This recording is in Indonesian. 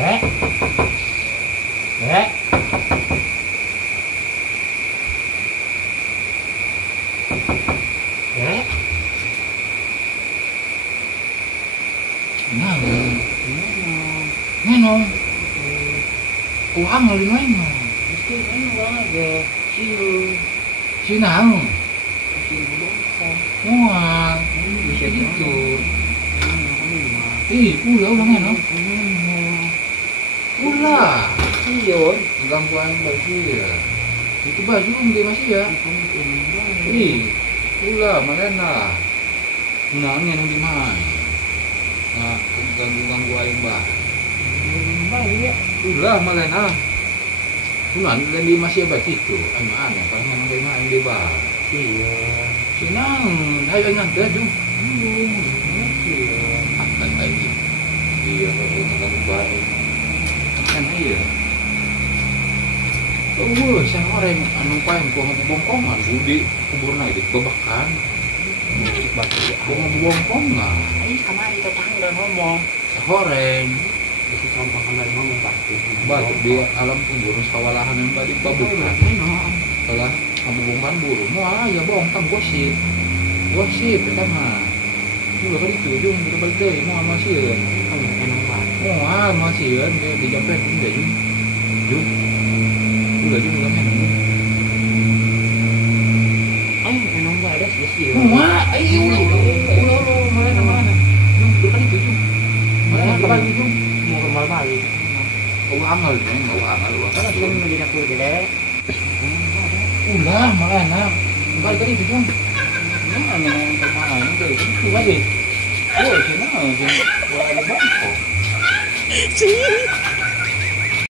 Dek. Dek. Dek. Nah, ngenong. Uang lagi main. Mesti kan aja. Siu. Sinang. Siu bongkong. Wah, Bisa gitu. Ini Ih, udah ngenong. Ulah. Siu. Gangguan baju ya. Itu baju mungkin masih ya. Ih, ulah mana? Nah, ngenong di mana? Nah, ganggu aing bah. Banyak. Ulah malena. Tulan dan di masih abad itu. Aneh pas ngenong di mana di bah. Iya. Sinang, ayo nanti aja. Iya. Akan aja. Iya, kalau baik. Kan iya. Oh, saya orang anu paen ko bongkongan budi kuburna itu babakan. Bongkongan. Ay, kamari tetangga ngomong. Horeng. Itu sampah kamari ngomong pasti. Batu di alam kubur sawalahan yang balik babukan. Setelah ngabubungkan buru. Wah, ya bongkang gosip. Gosip pertama. Juga kali itu jung kita balik deh mau masih ya. Kamu enak banget. Wah, masih ya di jampet enggak jung. Jung. Udah jung enggak enak. Ay, enak enggak ada sih. Wah, ayo ulah mana. Jung, udah kali itu jung. Mana kapan jung? Mau kembali balik. Oh, amal jung, oh amal. Kalau belum menjadi aku gede. Ulah mana. Kali kali itu jung. Nah, yang pertama itu lagi. Oh, sini, wah ada bongkok.